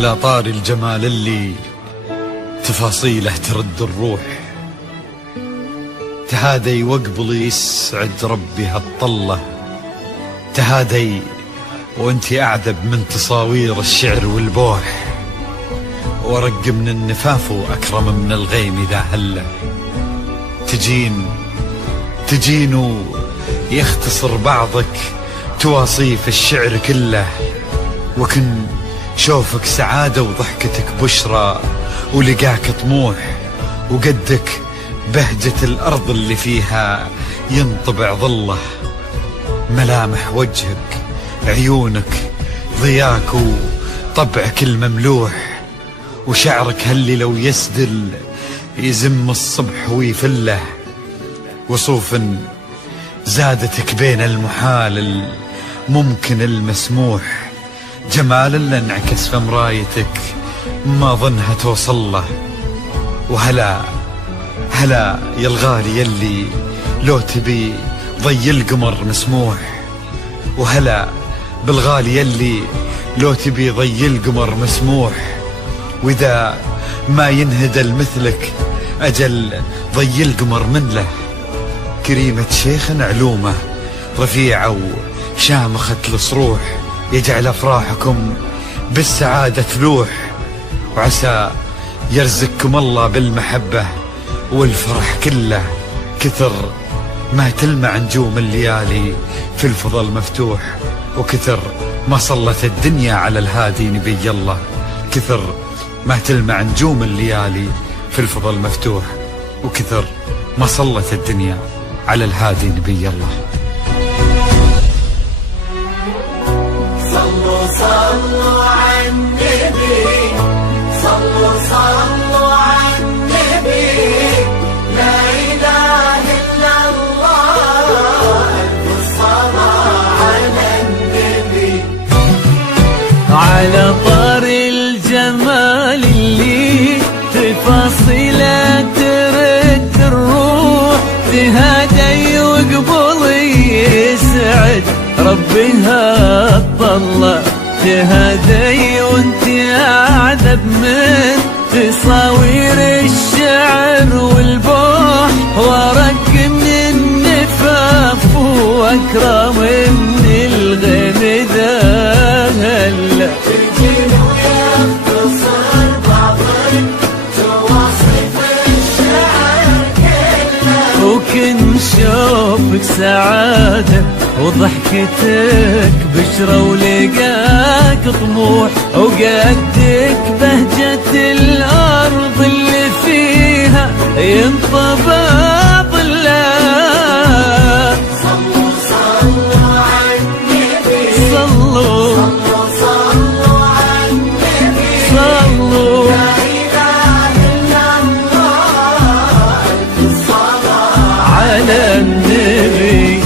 على طار الجمال اللي تفاصيله ترد الروح، تهادي وقبلي يسعد ربي هالطلة، تهادي وانتي أعذب من تصاوير الشعر والبوح، ورق من النفاف وأكرم من الغيم إذا هله، تجين يختصر بعضك تواصيف الشعر كله، وكن شوفك سعادة وضحكتك بشرى ولقاك طموح، وقدك بهجة الأرض اللي فيها ينطبع ظله، ملامح وجهك عيونك ضياك وطبعك المملوح، وشعرك هاللي لو يسدل يزم الصبح ويفله، وصوف زادتك بين المحال الممكن المسموح، جمال اللي انعكس في مرايتك ما ظنها توصل له، وهلا يا الغالي يلي لو تبي ضي القمر مسموح، وهلا بالغالي يلي لو تبي ضي القمر مسموح، واذا ما ينهدل مثلك اجل ضي القمر من له، كريمة شيخ علومه رفيعة وشامخة الصروح، يجعل أفراحكم بالسعادة تلوح، وعسى يرزقكم الله بالمحبة والفرح كله، كثر ما تلمع نجوم الليالي في الفضل مفتوح، وكثر ما صلت الدنيا على الهادي نبي الله، كثر ما تلمع نجوم الليالي في الفضل مفتوح، وكثر ما صلت الدنيا على الهادي نبي الله. صلوا على النبي، صلوا على النبي، لا إله إلا الله، ألف الصلاة على النبي. على طار الجمال اللي تفاصيله ترد الروح، تهادي وقبلي يسعد ربي هالطلة، تهادي وانتي أعذب من تصاوير الشعر والبوح، ورق من النفاف وأكرم من الغيم ذا هلا، تجين ويختصر بعضك تواصف الشعر كله، وكن شوفك سعادة وضحكتك بشرى ولقاك طموح، وقدك بهجة الأرض اللي فيها ينطبع ظله. صلوا على النبي، صلوا على النبي، صلوا لا إله إلا الله، ألف الصلاة على النبي.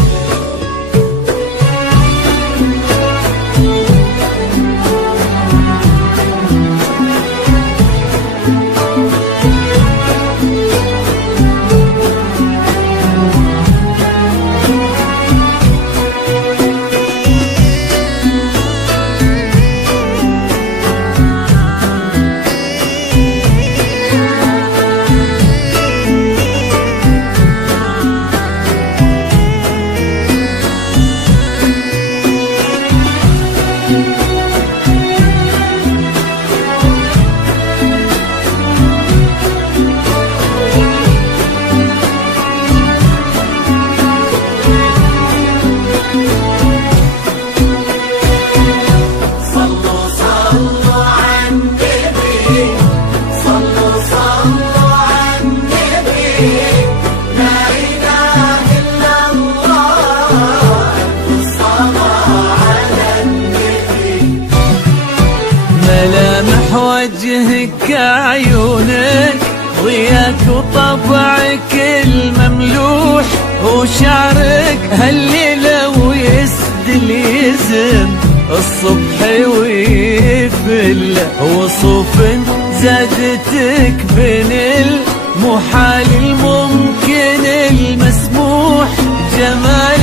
ملامح وجهك عيونك ضياك وطبعك المملوح، وشعرك هاللي لو يسدل يزم الصبح ويفل، وصوف زادتك بين المحال الممكن المسموح، جمال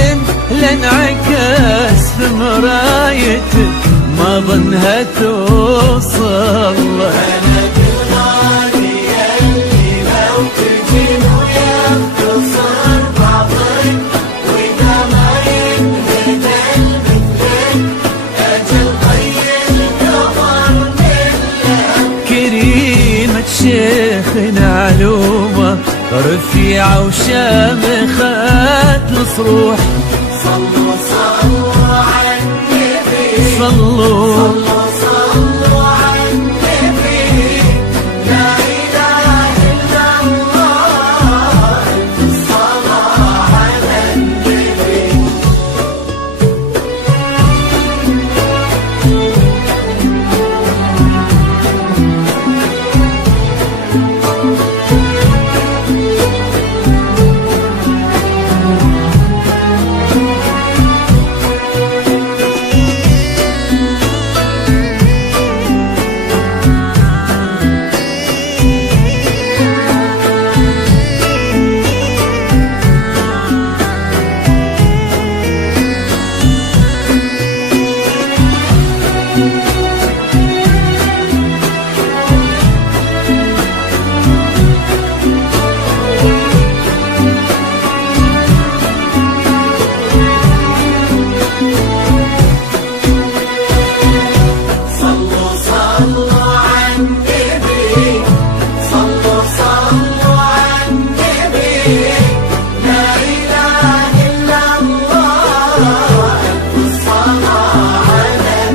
لانعكس في مرايتك ما ظنها توصل. بلد الغالي اللي لو تجين ويختصر بعضك وإذا ما ينهد المثلك أجل طي القمر منك. كريمة شيخنا علومة رفيعة وشامخة الصروح. صلوا صلوا على النبي، صلوا صلوا على النبي، لا إله إلا الله، الصلاة على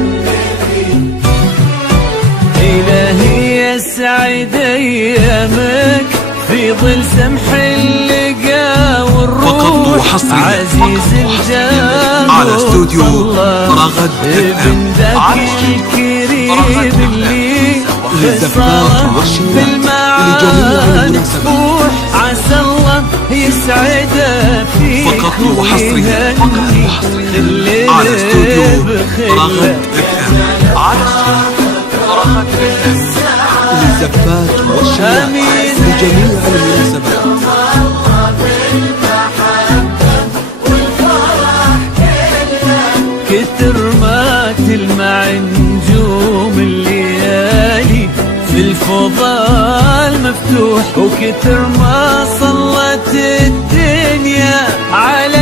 النبي. سعيد ايامك في ظل سمح اللقا والروح. عزيز الجاه على استوديو رغد ابن ذاك الكريم اللي خسرت بالمعاني تفوح. عسى الله يسعده فيك ويهني خلي على استوديو رغد للزفات والشياح لجميع المناسبات. كتر ما تلمع نجوم الليالي في الفضاء المفتوح، وكتر ما صلت الدنيا على